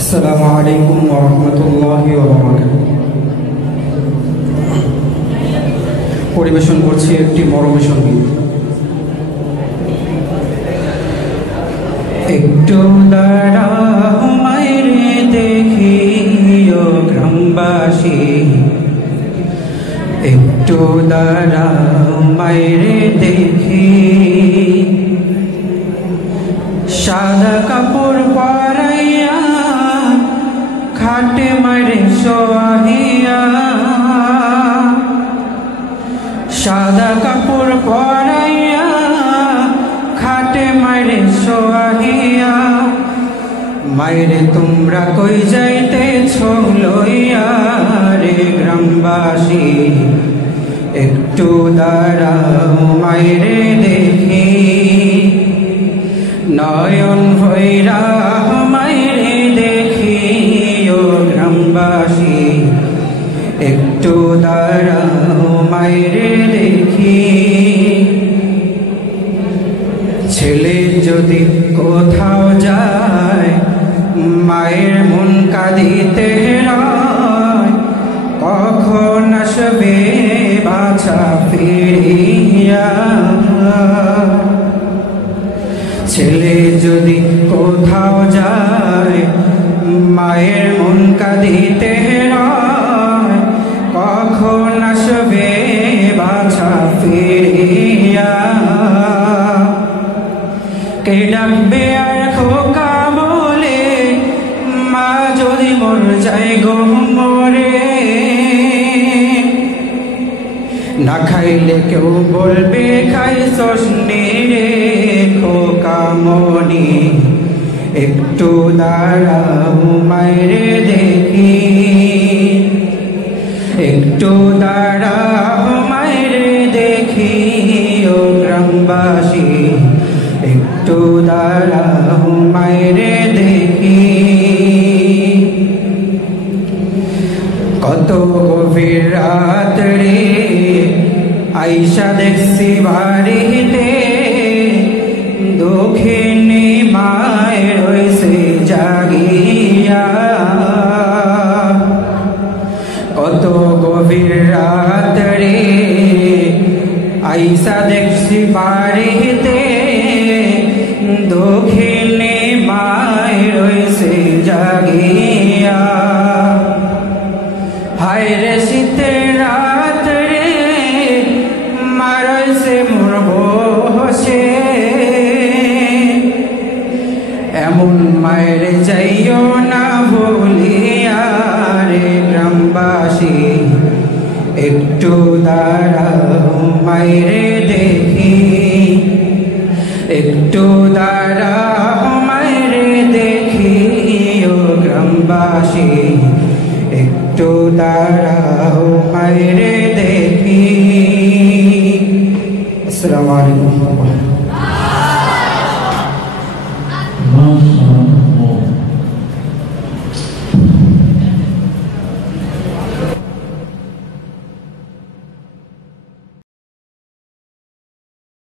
আসসালামু আলাইকুম ওয়া রাহমাতুল্লাহি ওয়া বারাকাতুহু। পরিবেশন করছি একটি মরমী সঙ্গীত। একটু দাঁড়াও মাইরে দেখি ও গ্রামবাসী, একটু দাঁড়াও মাইরে দেখি, সাদা কাপড় পরাইয়া খাটে মাইরে সোয়াহিয়া, সাদা কাপড় পরাইয়া খাটে মাইরে সোয়াহিয়া, মাইরে তোমরা কই যাইতেছ লইয়া রে গ্রামবাসী, একটু দাঁড়াও মাইরে দেখি, নয়ন ভৈরা মাইরে দেখি ও গ্রামবাসী, একটু দাঁড়াও মাইরে দেখি। ছেলে যদি কোথাও যায় মায়ের মন কাঁদিতে রয়, কখন আসবে বাছা ফিরিয়া। ছেলে যদি কোথাও যায় মায়ের মন কাঁদিতে রয়, কখন আসবে বাছা ফিরিয়া। কে ডাকবে আর খোকা বলে মা যদি মর যায় গো মরে, না খাইলে কেউ বলবে খাইছস নি রে খোকা মনি, একটু দাঁড়াও মাইরে দেখি, একটু দাঁড়াও মাইরে দেখি ও গ্রামবাসী, একটু দাঁড়াও মাইরে দেখি। কত গভীর রাত রে আইসা দেখছি বাড়িতে, দুঃখিনী মায়ের হইছে জাগিয়া। কত গভীর রাত রে আইসা দেখছি বাড়িতে, দুঃখিনী মায়ের হইছে জাগিয়া। হায় রে শীতের রাত রে মারছে মোর বসে, এমন মায়ের যাইও না ভুলিয়া রে গ্রামবাসী, একটু দাঁড়াও মাইরে দেখি, একটু দাঁড়াও মাইরে দেখি ও গ্রামবাসী, একটু দাঁড়াও মাইরে দেখি। আসসালামু আলাইকুম।